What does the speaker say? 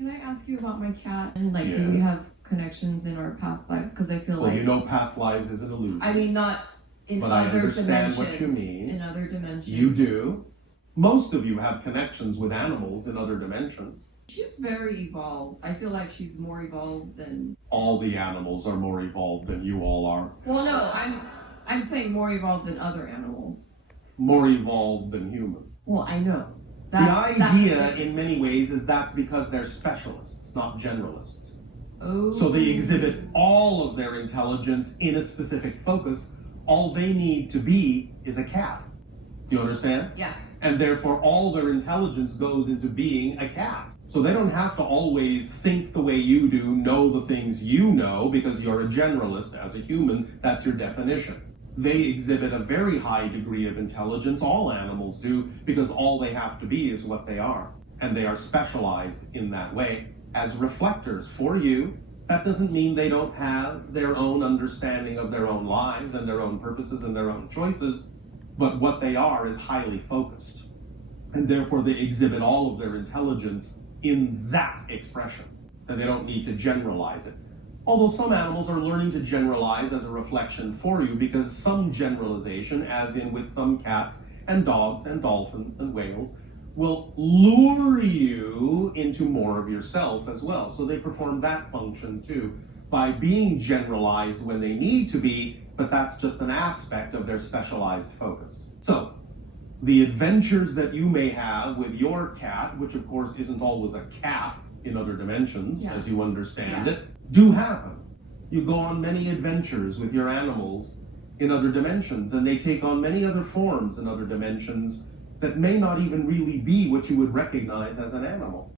Can I ask you about my cat? And like, do we Yes. have connections in our past lives? Because I feel Well, like, you know past lives is an illusion. I mean, not in But I other understand dimensions. what you mean. In other dimensions. You do. Most of you have connections with animals in other dimensions. She's very evolved. I feel like she's more evolved than. All the animals are more evolved than you all are. Well, no, I'm saying more evolved than other animals. More evolved than human. Well, I know. The idea, in many ways, is that's because they're specialists, not generalists. Oh. So they exhibit all of their intelligence in a specific focus. All they need to be is a cat. Do you understand? Yeah. And therefore, all their intelligence goes into being a cat. So they don't have to always think the way you do, know the things you know, because you're a generalist as a human. That's your definition. They exhibit a very high degree of intelligence. All animals do, because all they have to be is what they are. And they are specialized in that way as reflectors for you. That doesn't mean they don't have their own understanding of their own lives and their own purposes and their own choices, but what they are is highly focused. And therefore they exhibit all of their intelligence in that expression, and they don't need to generalize it. Although some animals are learning to generalize as a reflection for you, because some generalization, as in with some cats and dogs and dolphins and whales, will lure you into more of yourself as well. So they perform that function too, by being generalized when they need to be, but that's just an aspect of their specialized focus. So, the adventures that you may have with your cat, which of course isn't always a cat in other dimensions, as you understand it, do happen. You go on many adventures with your animals in other dimensions, and they take on many other forms in other dimensions that may not even really be what you would recognize as an animal.